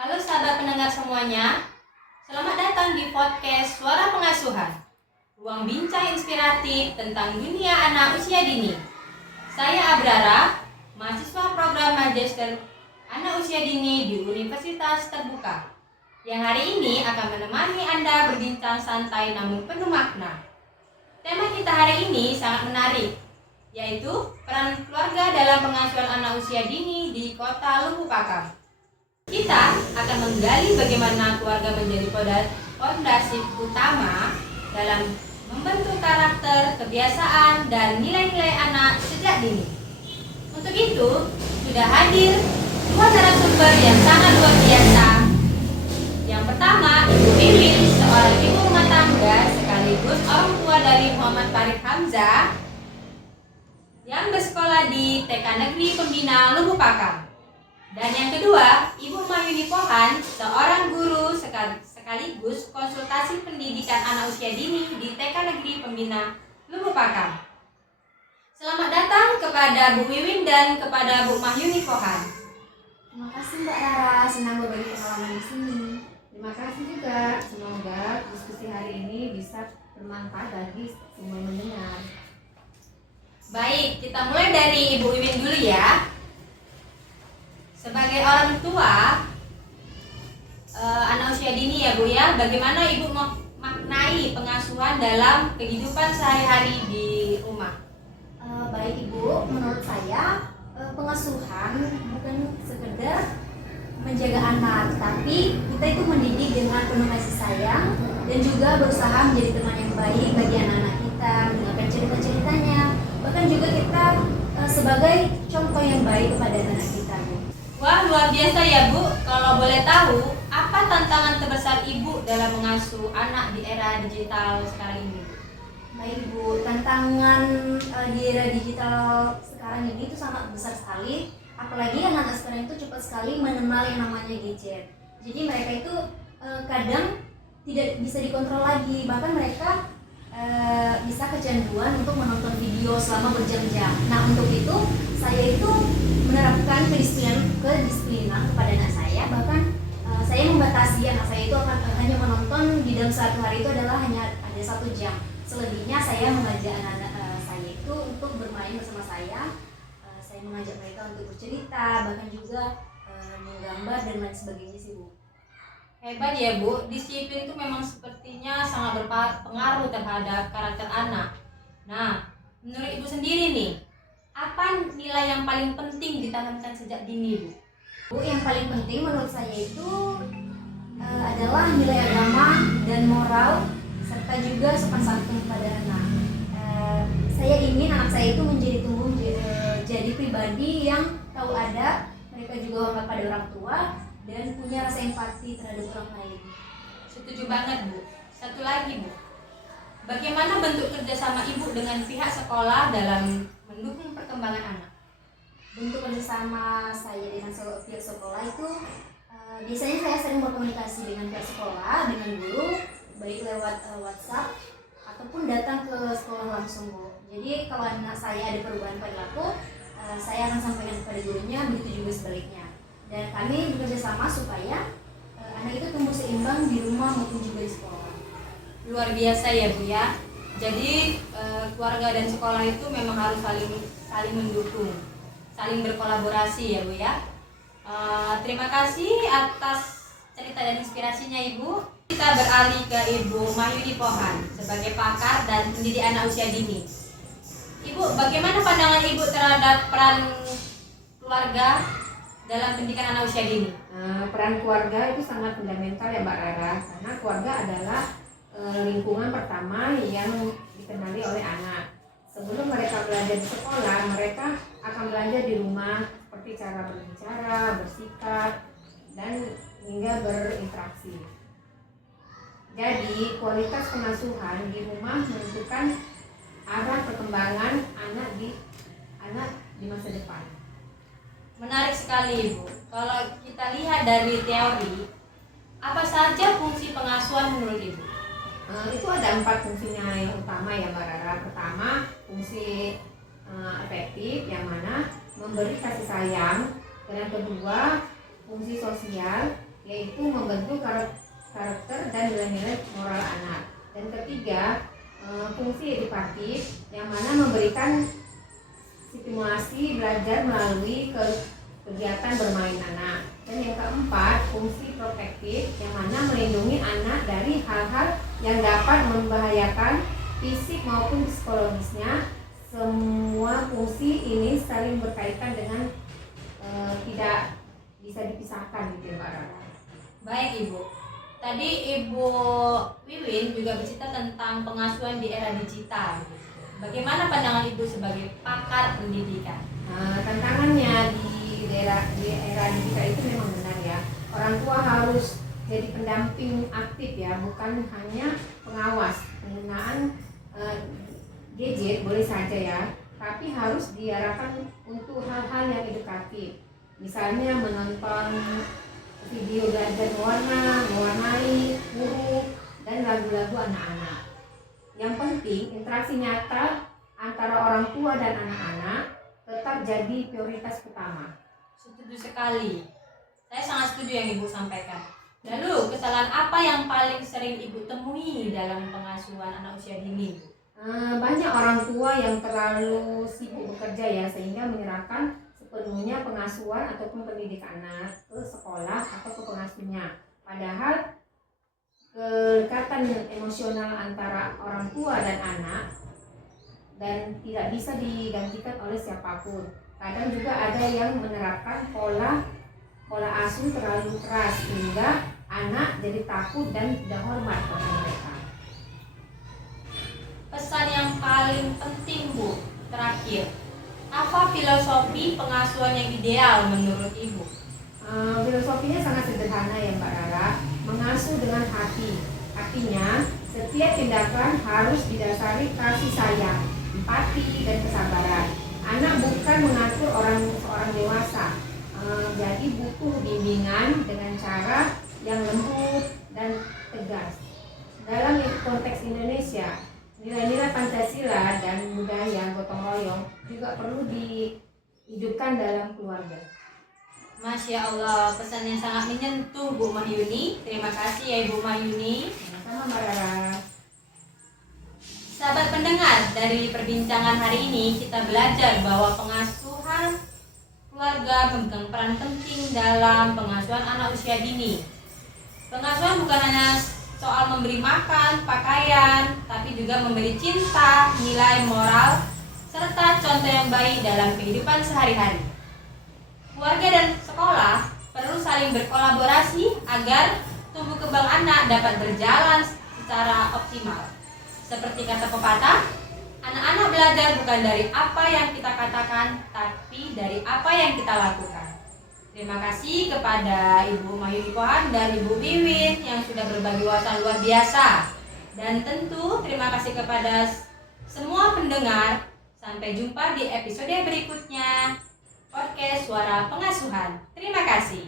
Halo sahabat pendengar semuanya, selamat datang di podcast Suara Pengasuhan, ruang bincang inspiratif tentang dunia anak usia dini. Saya Abrara, mahasiswa program Magister Anak Usia Dini di Universitas Terbuka, yang hari ini akan menemani Anda berbincang santai namun penuh makna. Tema kita hari ini sangat menarik, yaitu peran keluarga dalam pengasuhan anak usia dini di Kota Lubuk Pakam. Kita akan menggali bagaimana keluarga menjadi fondasi utama dalam membentuk karakter, kebiasaan, dan nilai-nilai anak sejak dini. Untuk itu, sudah hadir dua narasumber yang sangat luar biasa. Yang pertama, Ibu Wiwin, seorang ibu rumah tangga sekaligus orang tua dari Muhammad Farid Hamzah yang bersekolah di TK Negeri Pembina Lubuk Pakam. Dan yang kedua, Ibu Mayuni Pohan, seorang guru sekaligus konsultasi pendidikan anak usia dini di TK Negeri Pembina Lubuk Pakam. Selamat datang kepada Bu Wiwin dan kepada Bu Mayuni Pohan. Terima kasih Mbak Rara, senang berbagi pengalaman di sini. Terima kasih juga, semoga diskusi hari ini bisa bermanfaat bagi semua mendengar. Baik, kita mulai dari Ibu Wiwin dulu ya. Sebagai orang tua anak usia dini ya Bu ya, bagaimana Ibu memaknai pengasuhan dalam kehidupan sehari-hari di rumah? Baik Ibu, menurut saya pengasuhan bukan sekedar menjaga anak, tapi kita itu mendidik dengan penuh kasih sayang dan juga berusaha menjadi teman yang baik bagi anak-anak kita, mendengarkan cerita-ceritanya, bahkan juga kita sebagai contoh yang baik kepada anak kita. Wah, luar biasa ya Bu. Kalau boleh tahu, apa tantangan terbesar Ibu dalam mengasuh anak di era digital sekarang ini? Baik Bu, tantangan di era digital sekarang ini itu sangat besar sekali. Apalagi anak-anak sekarang itu cepat sekali mengenal yang namanya gadget. Jadi mereka itu kadang tidak bisa dikontrol lagi. Bahkan mereka bisa kecanduan untuk menonton video selama berjam-jam. Nah, untuk itu saya itu menerapkan kedisiplinan kepada anak saya. Bahkan saya membatasi anak saya itu akan hanya menonton di dalam satu hari itu adalah hanya ada 1 jam. Selebihnya saya mengajak anak-anak saya itu untuk bermain bersama saya. Saya mengajak mereka untuk bercerita, bahkan juga menggambar dan lain sebagainya sih Bu. Hebat ya Bu, disiplin itu memang sepertinya sangat berpengaruh terhadap karakter anak. Nah, menurut Ibu sendiri nih, apa nilai yang paling penting ditanamkan sejak dini Bu? Bu, yang paling penting menurut saya itu adalah nilai agama dan moral serta juga sopan santun kepada anak. Saya ingin anak saya itu tumbuh jadi pribadi yang tahu adab, mereka juga hormat pada orang tua dan punya rasa empati terhadap orang lain. Setuju banget Bu. Satu lagi Bu, bagaimana bentuk kerjasama Ibu dengan pihak sekolah dalam mendukung perkembangan anak? Bentuk kerjasama saya dengan pihak sekolah itu biasanya saya sering berkomunikasi dengan pihak sekolah, dengan guru, baik lewat WhatsApp ataupun datang ke sekolah langsung Bu. Jadi kalau anak saya ada perubahan perilaku, saya akan sampaikan kepada gurunya, begitu juga sebaliknya. Dan kami bekerja sama supaya anak itu tumbuh seimbang di rumah maupun juga di sekolah. Luar biasa ya Bu ya. Jadi keluarga dan sekolah itu memang harus saling mendukung, saling berkolaborasi ya Bu ya. Terima kasih atas cerita dan inspirasinya Ibu. Kita beralih ke Ibu Mayuni Pohan sebagai pakar dan pendidik anak usia dini. Ibu, bagaimana pandangan Ibu terhadap peran keluarga dalam pendidikan anak usia dini? Peran keluarga itu sangat fundamental ya Mbak Rara, karena keluarga adalah lingkungan pertama yang dikenali oleh anak. Sebelum mereka belajar di sekolah, mereka akan belajar di rumah seperti cara berbicara, bersikap, dan hingga berinteraksi. Jadi kualitas pengasuhan di rumah menentukan arah perkembangan anak di masa depan. Menarik sekali Ibu. Kalau kita lihat dari teori, apa saja fungsi pengasuhan menurut Ibu? Itu ada 4 fungsinya yang utama ya Mbak Rara. Pertama, fungsi efektif yang mana memberi kasih sayang. Dan yang kedua, fungsi sosial yaitu membentuk karakter dan nilai-nilai moral anak. Dan ketiga, fungsi edukatif yang mana memberikan stimulasi belajar melalui kegiatan bermain anak. Dan yang keempat, fungsi protektif yang mana melindungi anak dari hal-hal yang dapat membahayakan fisik maupun psikologisnya. Semua fungsi ini saling berkaitan dengan tidak bisa dipisahkan gitu ya Mbak Rara. Baik Ibu, tadi Ibu Wiwin juga bercerita tentang pengasuhan di era digital. Bagaimana pandangan Ibu sebagai pakar pendidikan? Tantangannya di era digital itu memang benar ya. Orang tua harus jadi pendamping aktif ya, bukan hanya pengawas. Penggunaan gadget boleh saja ya, tapi harus diarahkan untuk hal-hal yang edukatif. Misalnya menonton video belajar mewarnai huruf dan lagu-lagu anak-anak. Yang penting interaksi nyata antara orang tua dan anak-anak tetap jadi prioritas utama. Setuju sekali. Saya sangat setuju yang Ibu sampaikan. Lalu, kesalahan apa yang paling sering Ibu temui dalam pengasuhan anak usia dini? Banyak orang tua yang terlalu sibuk bekerja ya, sehingga menyerahkan sepenuhnya pengasuhan ataupun pendidikan anak ke sekolah atau ke pengasuhnya. Padahal kedekatan emosional antara orang tua dan anak dan tidak bisa digantikan oleh siapapun. Kadang juga ada yang menerapkan pola asuh terlalu keras sehingga anak jadi takut dan tidak hormat pada mereka. Pesan yang paling penting Bu, terakhir, apa filosofi pengasuhan yang ideal menurut Ibu? Filosofinya sangat sederhana ya Mbak Rara, mengasuh dengan hati. Artinya setiap tindakan harus didasari kasih sayang, empati dan kesabaran. Anak bukan mengatur seorang dewasa, jadi butuh bimbingan dengan cara yang lembut dan tegas. Dalam konteks Indonesia, nilai-nilai Pancasila dan budaya gotong royong juga perlu dihidupkan dalam keluarga. Masya Allah, pesan yang sangat menyentuh Bu Mahyuni. Terima kasih ya Ibu Mahyuni. Sama Mbak Rara. Sahabat pendengar, dari perbincangan hari ini kita belajar bahwa pengasuhan keluarga memegang peran penting dalam pengasuhan anak usia dini. Pengasuhan bukan hanya soal memberi makan, pakaian, tapi juga memberi cinta, nilai moral, serta contoh yang baik dalam kehidupan sehari-hari. Keluarga dan sekolah perlu saling berkolaborasi agar tumbuh kembang anak dapat berjalan secara optimal. Seperti kata pepatah, anak-anak belajar bukan dari apa yang kita katakan, tapi dari apa yang kita lakukan. Terima kasih kepada Ibu Mahyuni Pohan dan Ibu Wiwin yang sudah berbagi wawasan luar biasa. Dan tentu terima kasih kepada semua pendengar. Sampai jumpa di episode berikutnya. Podcast Suara Pengasuhan. Terima kasih.